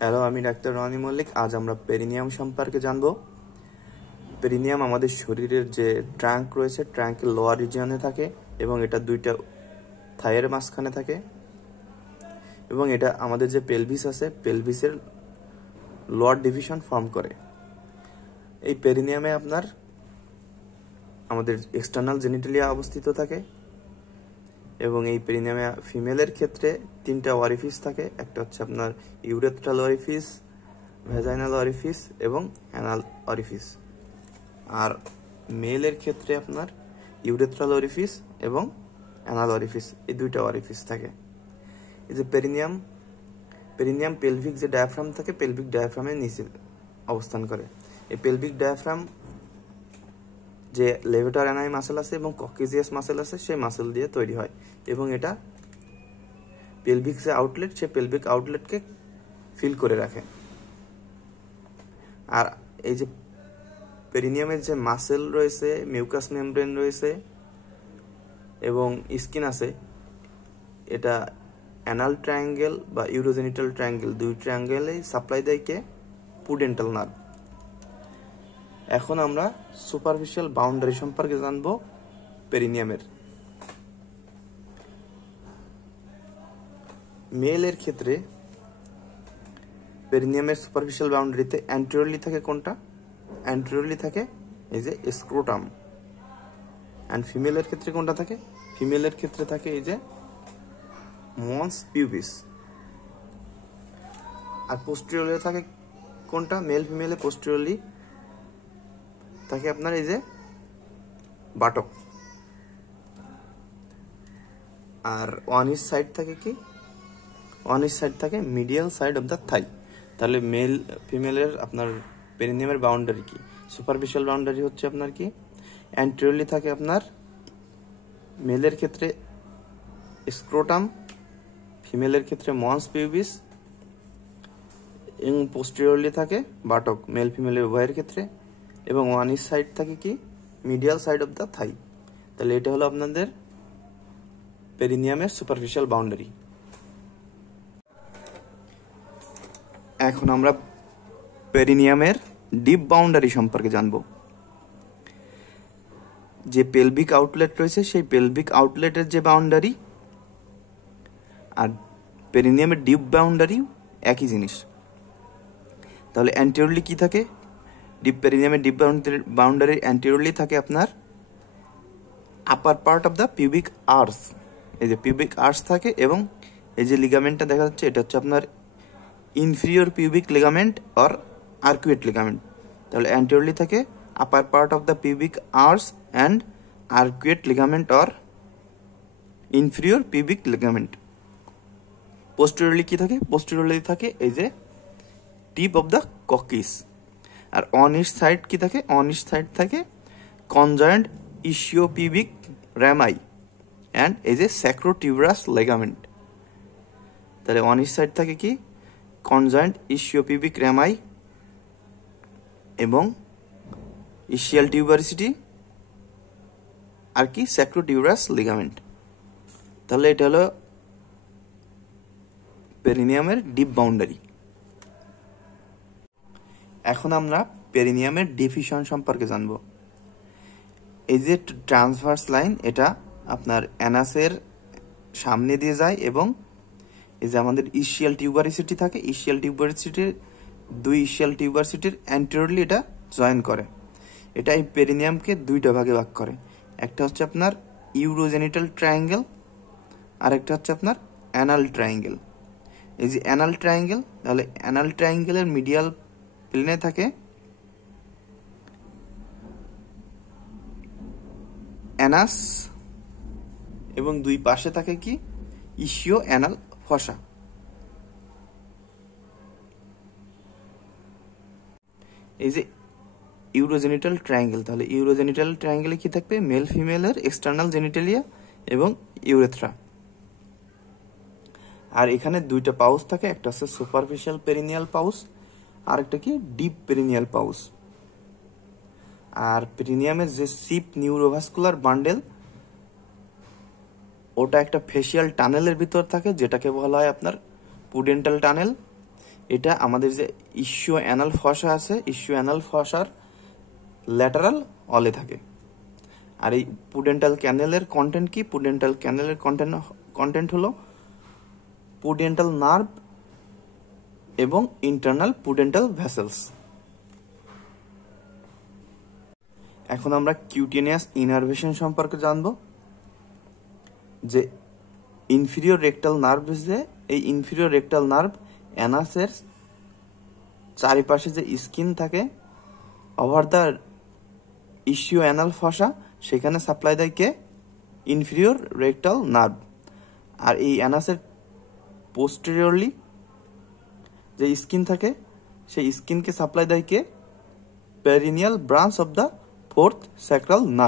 Hello, আমি doctor Roni Mallick. আজ আমরা পেরিনিয়াম সম্পর্কে জানব। পেরিনিয়াম আমাদের শরীরের যে ট্রাঙ্ক রয়েছে, ট্রাঙ্কের লোয়ার রিজিয়নে থাকে এবং এটা দুইটা থাইয়ের মাঝখানে থাকে এবং এটা আমাদের যে পেলভিস আছে, পেলভিসের লোয়ার ডিভিশন ফর্ম করে। এই পেরিনিয়ামে আমাদের এক্সটার্নাল জেনিটালিয়া অবস্থিত থাকে এবং এই পেরিনিয়ামে ফিমেলের ক্ষেত্রে তিনটা ওয়ারিফিস থাকে। একটা হচ্ছে আপনার ইউরেথ্রাল ওয়ারিফিস, ভ্যাজাইনাল ওয়ারিফিস এবং অ্যানাল ওয়ারিফিস। আর মেলের ক্ষেত্রে আপনার ইউরেথ্রাল ওয়ারিফিস এবং অ্যানাল ওয়ারিফিস, এই দুইটা ওয়ারিফিস থাকে। এই যে পেরিনিয়াম পেলভিক যে ডায়াফ্রাম থাকে, পেলভিক ডায়াফ্রামের নিচে অবস্থান করে। এই পেলভিক ডায়াফ্রাম যে লেভেটার অ্যানাই মাসেল আছে এবং ককেজিয়াস মাসেল আছে, সেই মাসেল দিয়ে তৈরি হয় এবং এটা পেলভিক যে আউটলেট, সে পেলভিক আউটলেটকে ফিল করে রাখে। আর এই যে পেরিনিয়ামের যে মাসেল রয়েছে, মিউকাস মেমব্রেন রয়েছে এবং স্কিন আছে, এটা অ্যানাল ট্রায়াঙ্গেল বা ইউরোজেনিটাল ট্রায়াঙ্গেল, দুই ট্রায়াঙ্গেলেই সাপ্লাই দেয় কে? Pudendal nerve. এখন আমরা সুপারফিশিয়াল বাউন্ডারি সম্পর্কে জানবো পেরিনিয়ামের। মেলের ক্ষেত্রে পেরিনিয়ামের সুপারফিশিয়াল বাউন্ডারিতে অ্যান্টেরিয়রলি থাকে কোনটা? অ্যান্টেরিয়রলি থাকে এই যে স্ক্রোটাম। অ্যান্ড ফিমেলের ক্ষেত্রে কোনটা থাকে? ফিমেলের ক্ষেত্রে থাকে এই যে মন্স পিউবিস। আর পোস্টেরিয়রলি থাকে কোনটা? মেল ফিমেলে পোস্টেরিয়রলি থাকে আপনার এই যে বাটক। আর ওয়ান ইচ সাইড থাকে কি? ওয়ান ইচ সাইড থাকে মিডিয়াল সাইড অফ দ্য থাই। তাহলে মেল ফিমেলের আপনার পেরিনিয়ামের বাউন্ডারি কি? সুপারফিশিয়াল বাউন্ডারি হচ্ছে আপনার কি? অ্যান্টেরিয়রলি থাকে আপনার মেলের ক্ষেত্রে স্ক্রোটাম, ফিমেলের ক্ষেত্রে মন্স পিউবিস এবং পোস্টেরিয়রলি থাকে বাটক, মেল ফিমেলের উভয়ের ক্ষেত্রে। এবং ওয়ান ইচ সাইড থাকে কি? মিডিয়াল সাইড অফ দ্য থাই। তাহলে এটা হলো আপনাদের পেরিনিয়ামের সুপারফিশিয়াল বাউন্ডারি। এখন আমরা পেরিনিয়ামের ডিপ বাউন্ডারি সম্পর্কে জানব। যে পেলভিক আউটলেট রয়েছে, সেই পেলভিক আউটলেটের যে বাউন্ডারি আর পেরিনিয়ামের ডিপ বাউন্ডারি একই জিনিস। তাহলে অ্যান্টেরিয়রলি কি থাকে? পেরিনিয়ামের ডিপ বাউন্ডারি অ্যান্টেরিয়রলি থাকে আপনার আপার part of the pubic arch. এই যে পিউবিক আর্চ থাকে এবং এই যে লিগামেন্টটা দেখা যাচ্ছে, এটা হচ্ছে আপনার inferior pubic ligament or arcuate ligament. তাহলে অ্যান্টেরিয়রলি থাকে upper part of the pubic arch and arcuate ligament or inferior pubic ligament. Posteriorly কি থাকে? পোস্টেরিয়রলি থাকে এই যে টিপ অফ দ্য ককিস। আর অন ইচ সাইড কি থাকে? অন ইচ সাইড থাকে কনজয়েন্ট ইসিওপিউবিক র্যামাই অ্যান্ড এই যে স্যাক্রোটিউবরাস লিগামেন্ট। তাহলে অন ইচ সাইড থাকে কি? কনজয়েন্ট ইসিওপিউবিক র্যামাই এবং ইসিয়াল টিউবারিসিটি আর কি স্যাক্রোটিউবরাস লিগামেন্ট। তাহলে এটা হলো পেরিনিয়ামের ডিপ বাউন্ডারি। এখন আমরা পেরিনিয়ামের ডিফিউশন সম্পর্কে জানব। এই যে ট্রান্সভার্স লাইন, এটা আপনার অ্যানাসের সামনে দিয়ে যায় এবং এই যে আমাদের ইসিয়াল টিউবারিসিটি থাকে, ইসিয়াল টিউবারিসিটির দুই ইসিয়াল টিউবারিসিটির অ্যান্টেরিয়রলি এটা জয়েন করে। এটা এই পেরিনিয়ামকে দুইটা ভাগে ভাগ করে। একটা হচ্ছে আপনার ইউরোজেনিটাল ট্রায়াঙ্গেল আর একটা হচ্ছে আপনার অ্যানাল ট্রায়াঙ্গেল। এই যে অ্যানাল ট্রায়াঙ্গেল, তাহলে অ্যানাল ট্রায়াঙ্গেলের মিডিয়াল প্লেনে থাকে অ্যানাস এবং দুই পাশে থাকে কি? ইসিও অ্যানাল ফসা। এই যে ইউরোজেনিটাল ট্রায়াঙ্গেল, তাহলে ইউরোজেনিটাল ট্রায়াঙ্গেলে কি থাকবে? মেল ফিমেলের এক্সটার্নাল জেনিটালিয়া এবং ইউরেথ্রা। আর এখানে দুইটা পাউচ থাকে, একটা হচ্ছে সুপারফিশিয়াল পেরিনিয়াল পাউচ আর একটা কি ডিপ পেরিনিয়াল পাউচ। আর পেরিনিয়ামের যে সিপ নিউরোভাস্কুলার বান্ডেল, ওটা একটা ফেসিয়াল টানেলের ভিতর থাকে, যেটাকে বলা হয় আপনার পুডেন্টাল টানেল। এটা আমাদের যে ইস্যু অ্যানাল ফসা আছে, ইস্যু অ্যানাল ফসার ল্যাটারাল অলে থাকে। আর এই পুডেন্টাল ক্যানেলের কন্টেন্ট কি? পুডেন্টাল ক্যানেলের কন্টেন্ট হলো পুডেন্টাল নার্ভ এবং ইন্টারনাল পুডেন্টাল ভেসেলস। এখন আমরা কিউটেনিয়াস ইনারভেশন সম্পর্কে জানব। যে ইনফিরিয়র রেকটাল নার্ভ, যে এই ইনফিরিয়র রেকটাল নার্ভ অ্যানাসের চারিপাশে যে স্কিন থাকে over the ischioanal fossa, সেখানে সাপ্লাই দেয় কে? Inferior rectal nerve. আর এই অ্যানাসের পোস্টেরিয়রলি যে স্কিন থাকে সেই স্কিনকে সাপ্লাই দেয় কে? Perineal branch of the fourth sacral nerve.